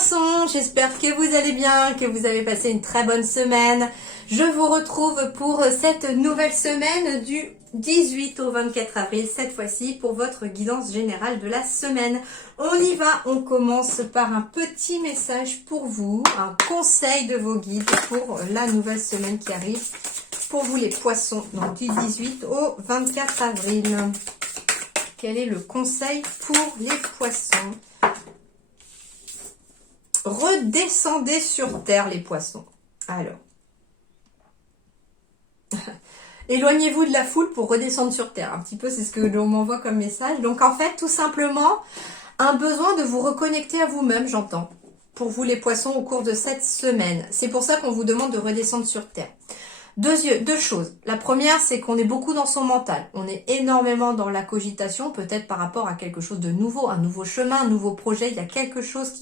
Poissons, j'espère que vous allez bien, que vous avez passé une très bonne semaine. Je vous retrouve pour cette nouvelle semaine du 18 au 24 avril, cette fois-ci pour votre guidance générale de la semaine. On y va, on commence par un petit message pour vous, un conseil de vos guides pour la nouvelle semaine qui arrive pour vous les poissons, donc du 18 au 24 avril. Quel est le conseil pour les poissons ? Redescendez sur terre les poissons. Alors, éloignez-vous de la foule pour redescendre sur terre. Un petit peu, c'est ce que l'on m'envoie comme message. Donc en fait, tout simplement, un besoin de vous reconnecter à vous-même, j'entends. Pour vous les poissons au cours de cette semaine. C'est pour ça qu'on vous demande de redescendre sur terre. Deux choses. La première, c'est qu'on est beaucoup dans son mental. On est énormément dans la cogitation, peut-être par rapport à quelque chose de nouveau, un nouveau chemin, un nouveau projet. Il y a quelque chose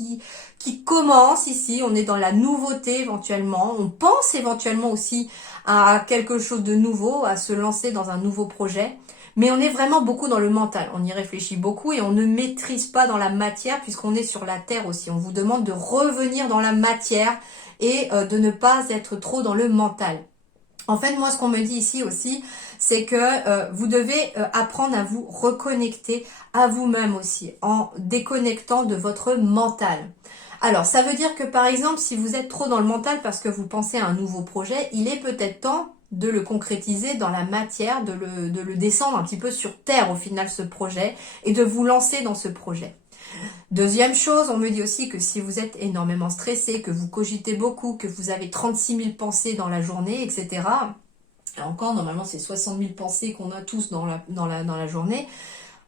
qui commence ici. On est dans la nouveauté éventuellement. On pense éventuellement aussi à quelque chose de nouveau, à se lancer dans un nouveau projet. Mais on est vraiment beaucoup dans le mental. On y réfléchit beaucoup et on ne maîtrise pas dans la matière puisqu'on est sur la terre aussi. On vous demande de revenir dans la matière et de ne pas être trop dans le mental. En fait, moi, ce qu'on me dit ici aussi, c'est que vous devez apprendre à vous reconnecter à vous-même aussi, en déconnectant de votre mental. Alors, ça veut dire que, par exemple, si vous êtes trop dans le mental parce que vous pensez à un nouveau projet, il est peut-être temps de le concrétiser dans la matière, de le descendre un petit peu sur terre, au final, ce projet, et de vous lancer dans ce projet. Deuxième chose, on me dit aussi que si vous êtes énormément stressé, que vous cogitez beaucoup, que vous avez 36 000 pensées dans la journée, etc. Et encore, normalement, c'est 60 000 pensées qu'on a tous dans la journée.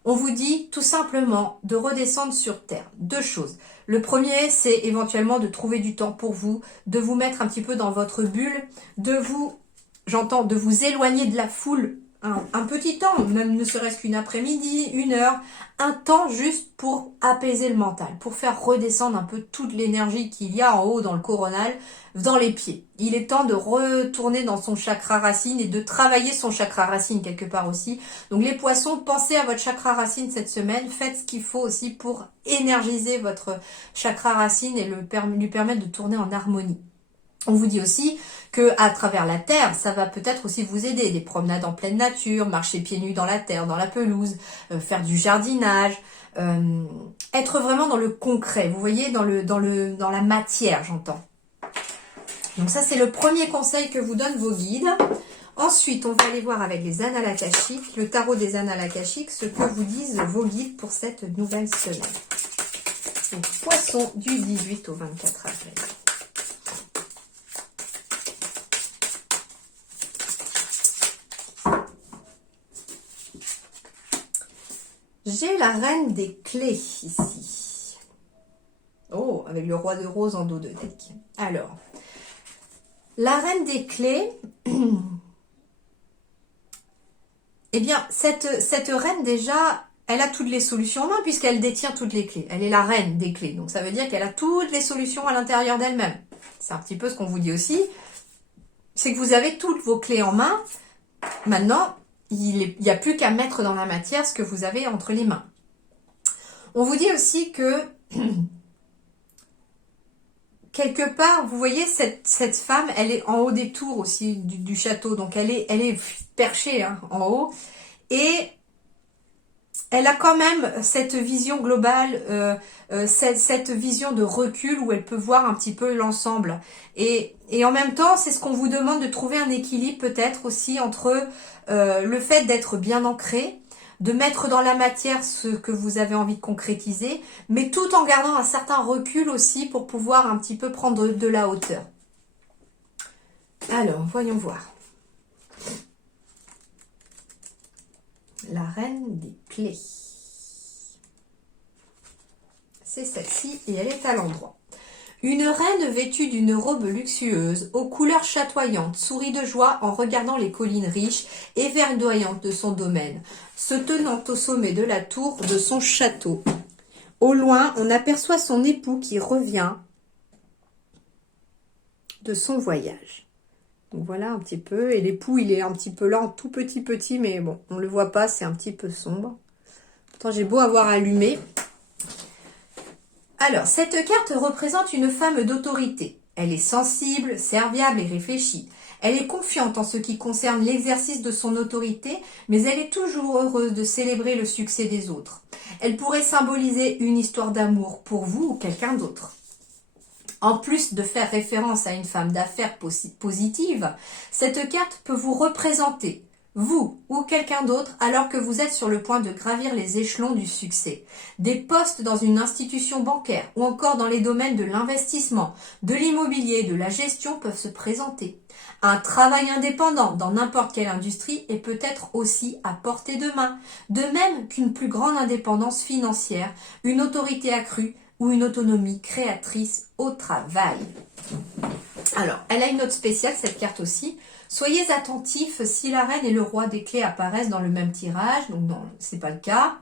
On vous dit tout simplement de redescendre sur terre. Deux choses. Le premier, c'est éventuellement de trouver du temps pour vous, de vous mettre un petit peu dans votre bulle, de vous éloigner de la foule. Un petit temps, même ne serait-ce qu'une après-midi, 1 heure, un temps juste pour apaiser le mental, pour faire redescendre un peu toute l'énergie qu'il y a en haut dans le coronal, dans les pieds. Il est temps de retourner dans son chakra racine et de travailler son chakra racine quelque part aussi. Donc les poissons, pensez à votre chakra racine cette semaine, faites ce qu'il faut aussi pour énergiser votre chakra racine et lui permettre de tourner en harmonie. On vous dit aussi que à travers la terre, ça va peut-être aussi vous aider. Des promenades en pleine nature, marcher pieds nus dans la terre, dans la pelouse, faire du jardinage, être vraiment dans le concret. Vous voyez, dans la matière, j'entends. Donc ça, c'est le premier conseil que vous donnent vos guides. Ensuite, on va aller voir avec les annales akashiques, le tarot des annales akashiques, ce que vous disent vos guides pour cette nouvelle semaine. Donc, poisson du 18 au 24 avril. J'ai la reine des clés ici. Oh, avec le roi de rose en dos de deck. Alors, la reine des clés, eh bien, cette reine déjà, elle a toutes les solutions en main puisqu'elle détient toutes les clés. Elle est la reine des clés. Donc, ça veut dire qu'elle a toutes les solutions à l'intérieur d'elle-même. C'est un petit peu ce qu'on vous dit aussi. C'est que vous avez toutes vos clés en main. Maintenant, il n'y a plus qu'à mettre dans la matière ce que vous avez entre les mains. On vous dit aussi que, quelque part, vous voyez, cette femme, elle est en haut des tours aussi du château. Donc, elle est perchée en haut. Et elle a quand même cette vision globale, cette vision de recul où elle peut voir un petit peu l'ensemble. Et en même temps, c'est ce qu'on vous demande de trouver un équilibre peut-être aussi entre le fait d'être bien ancré, de mettre dans la matière ce que vous avez envie de concrétiser, mais tout en gardant un certain recul aussi pour pouvoir un petit peu prendre de la hauteur. Alors, voyons voir. La reine des clés. C'est celle-ci et elle est à l'endroit. Une reine vêtue d'une robe luxueuse, aux couleurs chatoyantes, sourit de joie en regardant les collines riches et verdoyantes de son domaine, se tenant au sommet de la tour de son château. Au loin, on aperçoit son époux qui revient de son voyage. Donc voilà un petit peu, et l'époux il est un petit peu là, en tout petit, mais bon, on ne le voit pas, c'est un petit peu sombre. Pourtant j'ai beau avoir allumé. Alors, cette carte représente une femme d'autorité. Elle est sensible, serviable et réfléchie. Elle est confiante en ce qui concerne l'exercice de son autorité, mais elle est toujours heureuse de célébrer le succès des autres. Elle pourrait symboliser une histoire d'amour pour vous ou quelqu'un d'autre. En plus de faire référence à une femme d'affaires positive, cette carte peut vous représenter, vous ou quelqu'un d'autre, alors que vous êtes sur le point de gravir les échelons du succès. Des postes dans une institution bancaire ou encore dans les domaines de l'investissement, de l'immobilier, de la gestion peuvent se présenter. Un travail indépendant dans n'importe quelle industrie est peut-être aussi à portée de main, de même qu'une plus grande indépendance financière, une autorité accrue ou une autonomie créatrice au travail. Alors, elle a une note spéciale, cette carte aussi. Soyez attentifs si la reine et le roi des clés apparaissent dans le même tirage. Donc, non, c'est pas le cas.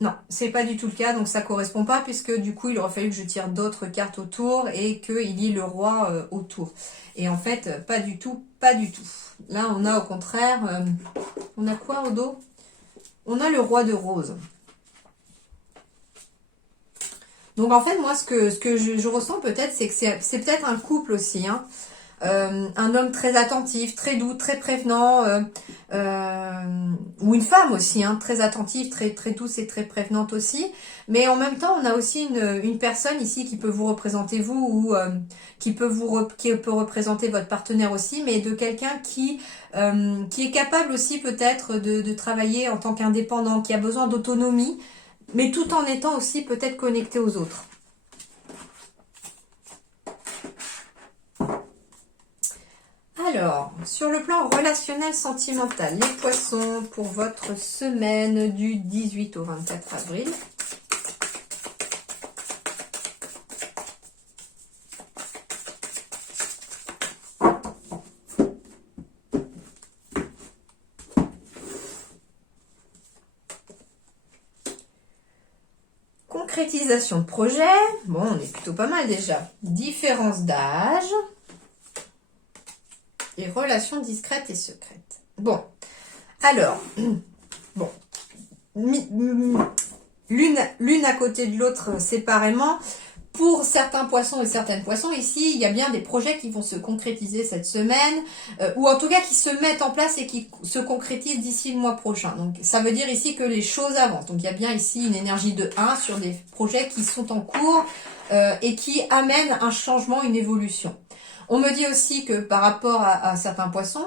Non, c'est pas du tout le cas, donc ça correspond pas, puisque du coup, il aurait fallu que je tire d'autres cartes autour et qu'il lit le roi autour. Et en fait, pas du tout, pas du tout. Là, on a au contraire... on a quoi au dos? On a le roi de rose. Donc en fait, moi, ce que je ressens peut-être, c'est que c'est peut-être un couple aussi, hein. Un homme très attentif, très doux, très prévenant, ou une femme aussi, hein, très attentive, très douce et très prévenante aussi. Mais en même temps, on a aussi une personne ici qui peut vous représenter vous, ou qui peut représenter votre partenaire aussi, mais de quelqu'un qui est capable aussi peut-être de travailler en tant qu'indépendant, qui a besoin d'autonomie, mais tout en étant aussi peut-être connecté aux autres. Alors, sur le plan relationnel sentimental, les poissons pour votre semaine du 18 au 24 avril. Concrétisation de projet, bon, on est plutôt pas mal déjà. Différence d'âge. Et relations discrètes et secrètes. Bon, alors, bon, l'une à côté de l'autre séparément. Pour certains poissons et certaines poissons, ici, il y a bien des projets qui vont se concrétiser cette semaine, ou en tout cas qui se mettent en place et qui se concrétisent d'ici le mois prochain. Donc, ça veut dire ici que les choses avancent. Donc, il y a bien ici une énergie de 1 sur des projets qui sont en cours et qui amènent un changement, une évolution. On me dit aussi que par rapport à certains poissons,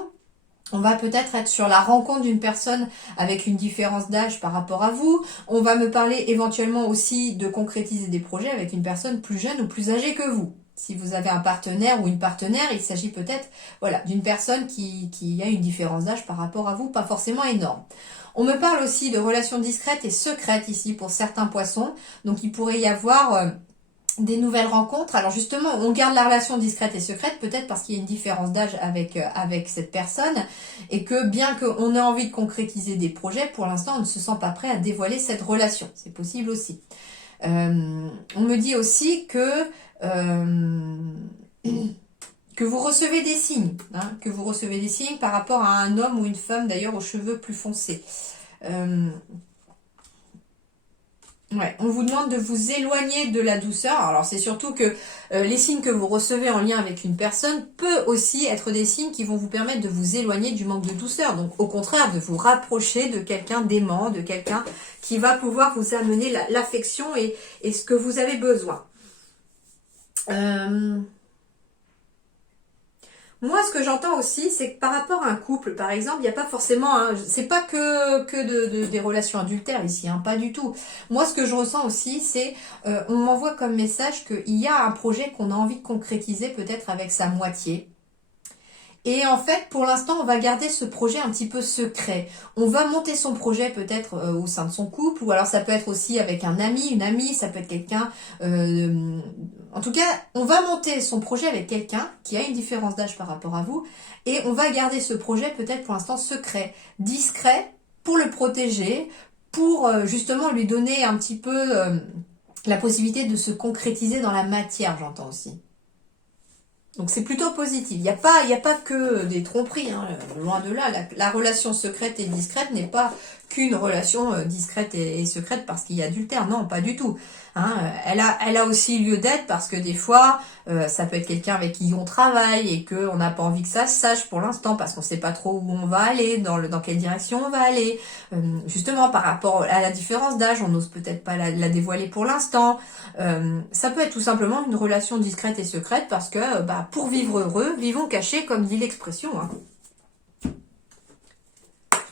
on va peut-être être sur la rencontre d'une personne avec une différence d'âge par rapport à vous. On va me parler éventuellement aussi de concrétiser des projets avec une personne plus jeune ou plus âgée que vous. Si vous avez un partenaire ou une partenaire, il s'agit peut-être d'une personne qui a une différence d'âge par rapport à vous, pas forcément énorme. On me parle aussi de relations discrètes et secrètes ici pour certains poissons. Donc il pourrait y avoir... des nouvelles rencontres. Alors justement, on garde la relation discrète et secrète, peut-être parce qu'il y a une différence d'âge avec cette personne, et que bien qu'on ait envie de concrétiser des projets, pour l'instant, on ne se sent pas prêt à dévoiler cette relation. C'est possible aussi. On me dit aussi que vous recevez des signes, hein, que vous recevez des signes par rapport à un homme ou une femme, d'ailleurs, aux cheveux plus foncés. Ouais, on vous demande de vous éloigner de la douceur. Alors c'est surtout que les signes que vous recevez en lien avec une personne peut aussi être des signes qui vont vous permettre de vous éloigner du manque de douceur. Donc au contraire, de vous rapprocher de quelqu'un d'aimant, de quelqu'un qui va pouvoir vous amener l'affection et ce que vous avez besoin. Moi, ce que j'entends aussi, c'est que par rapport à un couple, par exemple, il n'y a pas forcément... c'est pas que des relations adultères ici, hein, pas du tout. Moi, ce que je ressens aussi, c'est... on m'envoie comme message qu'il y a un projet qu'on a envie de concrétiser peut-être avec sa moitié. Et en fait, pour l'instant, on va garder ce projet un petit peu secret. On va monter son projet peut-être au sein de son couple, ou alors ça peut être aussi avec un ami, une amie, ça peut être quelqu'un... en tout cas, on va monter son projet avec quelqu'un qui a une différence d'âge par rapport à vous, et on va garder ce projet peut-être pour l'instant secret, discret, pour le protéger, pour justement lui donner un petit peu la possibilité de se concrétiser dans la matière, j'entends aussi. Donc c'est plutôt positif. Il n'y a pas que des tromperies, hein. Loin de là. La relation secrète et discrète n'est pas qu'une relation discrète et secrète parce qu'il y a adultère. Non, pas du tout. Hein, elle a aussi lieu d'être parce que des fois, ça peut être quelqu'un avec qui on travaille et qu'on n'a pas envie que ça se sache pour l'instant parce qu'on sait pas trop où on va aller, dans quelle direction on va aller. Justement, par rapport à la différence d'âge, on n'ose peut-être pas la dévoiler pour l'instant. Ça peut être tout simplement une relation discrète et secrète parce que pour vivre heureux, vivons cachés, comme dit l'expression. Hein.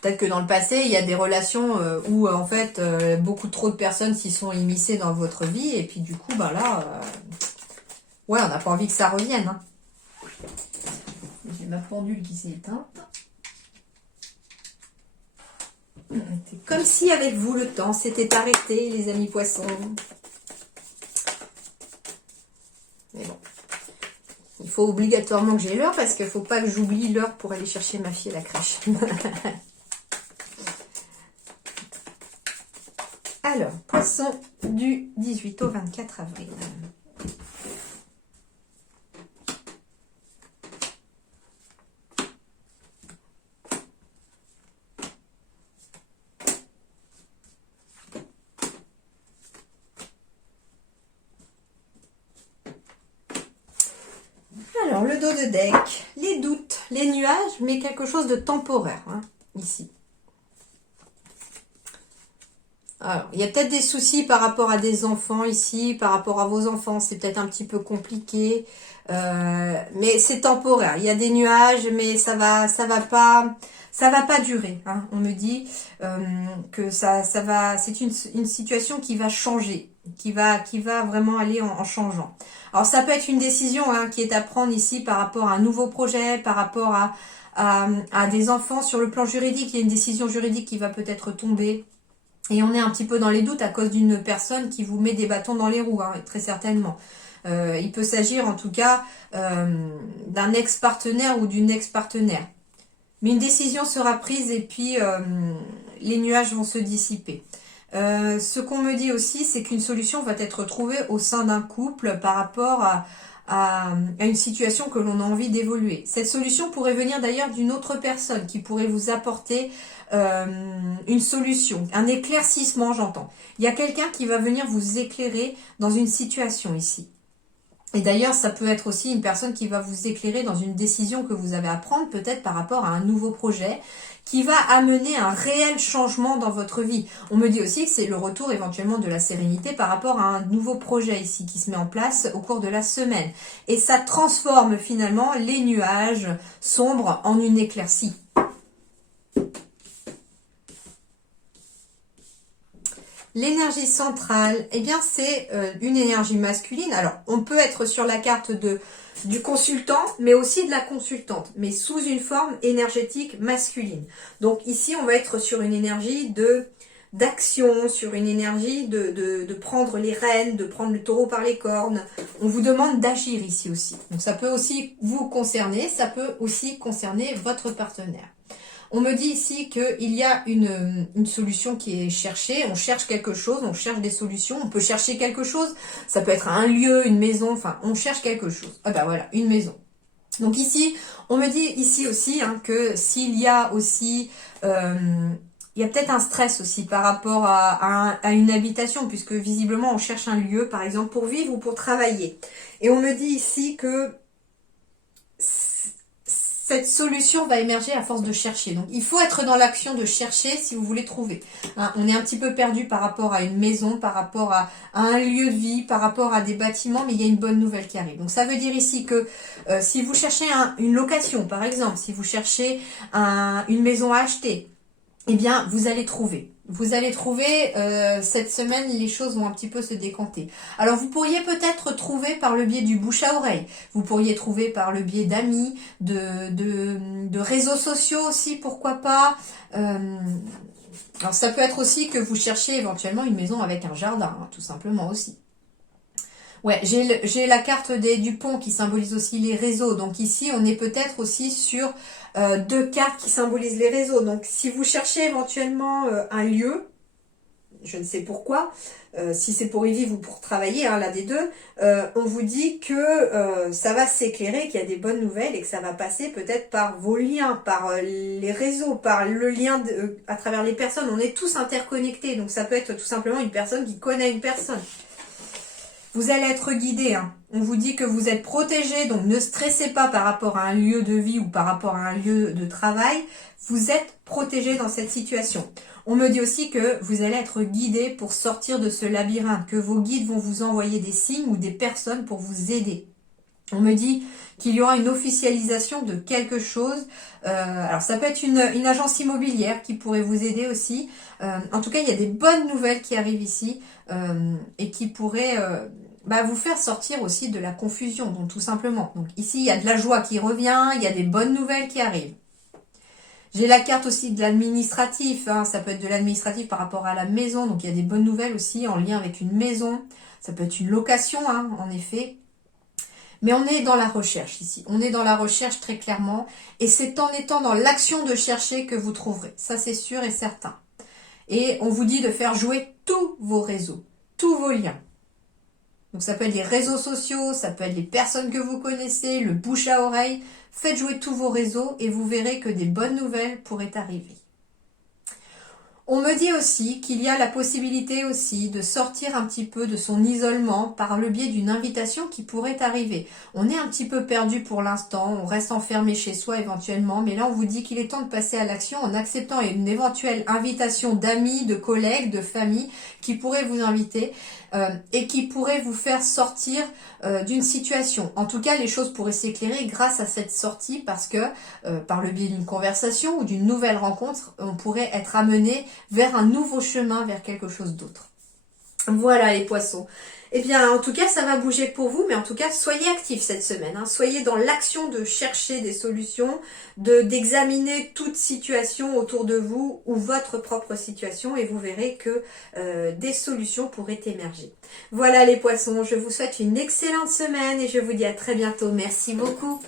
Peut-être que dans le passé, il y a des relations où en fait beaucoup trop de personnes s'y sont immiscées dans votre vie et puis du coup ouais, on n'a pas envie que ça revienne. Hein. J'ai ma pendule qui s'est éteinte. C'est comme si avec vous le temps s'était arrêté, les amis poissons. Mais bon, il faut obligatoirement que j'ai l'heure parce qu'il ne faut pas que j'oublie l'heure pour aller chercher ma fille à la crèche. Alors, poisson du 18 au 24 avril. Alors, le dos de deck, les doutes, les nuages, mais quelque chose de temporaire, hein, ici. Alors, il y a peut-être des soucis par rapport à des enfants ici, par rapport à vos enfants, c'est peut-être un petit peu compliqué, mais c'est temporaire. Il y a des nuages, mais ça va pas durer. Hein. On me dit que c'est une situation qui va changer, qui va vraiment aller en changeant. Alors, ça peut être une décision qui est à prendre ici par rapport à un nouveau projet, par rapport à des enfants sur le plan juridique. Il y a une décision juridique qui va peut-être tomber. Et on est un petit peu dans les doutes à cause d'une personne qui vous met des bâtons dans les roues, hein, très certainement. Il peut s'agir en tout cas d'un ex-partenaire ou d'une ex-partenaire. Mais une décision sera prise et puis les nuages vont se dissiper. Ce qu'on me dit aussi, c'est qu'une solution va être trouvée au sein d'un couple par rapport à une situation que l'on a envie d'évoluer. Cette solution pourrait venir d'ailleurs d'une autre personne qui pourrait vous apporter une solution, un éclaircissement, j'entends. Il y a quelqu'un qui va venir vous éclairer dans une situation ici. Et d'ailleurs, ça peut être aussi une personne qui va vous éclairer dans une décision que vous avez à prendre, peut-être par rapport à un nouveau projet, qui va amener un réel changement dans votre vie. On me dit aussi que c'est le retour éventuellement de la sérénité par rapport à un nouveau projet ici qui se met en place au cours de la semaine. Et ça transforme finalement les nuages sombres en une éclaircie. L'énergie centrale, eh bien c'est une énergie masculine. Alors, on peut être sur la carte du consultant, mais aussi de la consultante, mais sous une forme énergétique masculine. Donc ici, on va être sur une énergie d'action, sur une énergie de prendre les rênes, de prendre le taureau par les cornes. On vous demande d'agir ici aussi. Donc ça peut aussi vous concerner, ça peut aussi concerner votre partenaire. On me dit ici qu'il y a une solution qui est cherchée, on cherche quelque chose, on cherche des solutions, on peut chercher quelque chose, ça peut être un lieu, une maison, enfin on cherche quelque chose. Ah ben voilà, une maison. Donc ici, on me dit ici aussi que s'il y a aussi, il y a peut-être un stress aussi par rapport à une habitation, puisque visiblement on cherche un lieu, par exemple pour vivre ou pour travailler. Et on me dit ici que cette solution va émerger à force de chercher. Donc, il faut être dans l'action de chercher si vous voulez trouver. Hein, on est un petit peu perdu par rapport à une maison, par rapport à un lieu de vie, par rapport à des bâtiments, mais il y a une bonne nouvelle qui arrive. Donc, ça veut dire ici que si vous cherchez une location, par exemple, si vous cherchez une maison à acheter, eh bien, vous allez trouver. Vous allez trouver, cette semaine, les choses vont un petit peu se décanter. Alors, vous pourriez peut-être trouver par le biais du bouche à oreille. Vous pourriez trouver par le biais d'amis, de réseaux sociaux aussi, pourquoi pas. Alors, ça peut être aussi que vous cherchez éventuellement une maison avec un jardin, hein, tout simplement aussi. Ouais, j'ai la carte du pont qui symbolise aussi les réseaux. Donc ici, on est peut-être aussi sur deux cartes qui symbolisent les réseaux. Donc si vous cherchez éventuellement un lieu, je ne sais pourquoi, si c'est pour y vivre ou pour travailler, hein, l'un des deux, on vous dit que ça va s'éclairer, qu'il y a des bonnes nouvelles et que ça va passer peut-être par vos liens, par les réseaux, par le lien à travers les personnes. On est tous interconnectés, donc ça peut être tout simplement une personne qui connaît une personne. Vous allez être guidé, hein. On vous dit que vous êtes protégé, donc ne stressez pas par rapport à un lieu de vie ou par rapport à un lieu de travail. Vous êtes protégé dans cette situation. On me dit aussi que vous allez être guidé pour sortir de ce labyrinthe, que vos guides vont vous envoyer des signes ou des personnes pour vous aider. On me dit qu'il y aura une officialisation de quelque chose. Alors ça peut être une agence immobilière qui pourrait vous aider aussi. En tout cas, il y a des bonnes nouvelles qui arrivent ici et qui pourraient vous faire sortir aussi de la confusion, donc tout simplement. Donc ici, il y a de la joie qui revient, il y a des bonnes nouvelles qui arrivent. J'ai la carte aussi de l'administratif, hein. Ça peut être de l'administratif par rapport à la maison, donc il y a des bonnes nouvelles aussi en lien avec une maison. Ça peut être une location, hein, en effet. Mais on est dans la recherche ici, on est dans la recherche très clairement, et c'est en étant dans l'action de chercher que vous trouverez, ça c'est sûr et certain. Et on vous dit de faire jouer tous vos réseaux, tous vos liens. Donc ça peut être les réseaux sociaux, ça peut être les personnes que vous connaissez, le bouche à oreille. Faites jouer tous vos réseaux et vous verrez que des bonnes nouvelles pourraient arriver. On me dit aussi qu'il y a la possibilité aussi de sortir un petit peu de son isolement par le biais d'une invitation qui pourrait arriver. On est un petit peu perdu pour l'instant, on reste enfermé chez soi éventuellement, mais là on vous dit qu'il est temps de passer à l'action en acceptant une éventuelle invitation d'amis, de collègues, de famille qui pourraient vous inviter et qui pourraient vous faire sortir d'une situation. En tout cas, les choses pourraient s'éclairer grâce à cette sortie parce que par le biais d'une conversation ou d'une nouvelle rencontre, on pourrait être amené vers un nouveau chemin, vers quelque chose d'autre. Voilà les poissons. Eh bien, en tout cas, ça va bouger pour vous, mais en tout cas, soyez actifs cette semaine. Hein. Soyez dans l'action de chercher des solutions, d'examiner toute situation autour de vous ou votre propre situation et vous verrez que des solutions pourraient émerger. Voilà les poissons, je vous souhaite une excellente semaine et je vous dis à très bientôt. Merci beaucoup.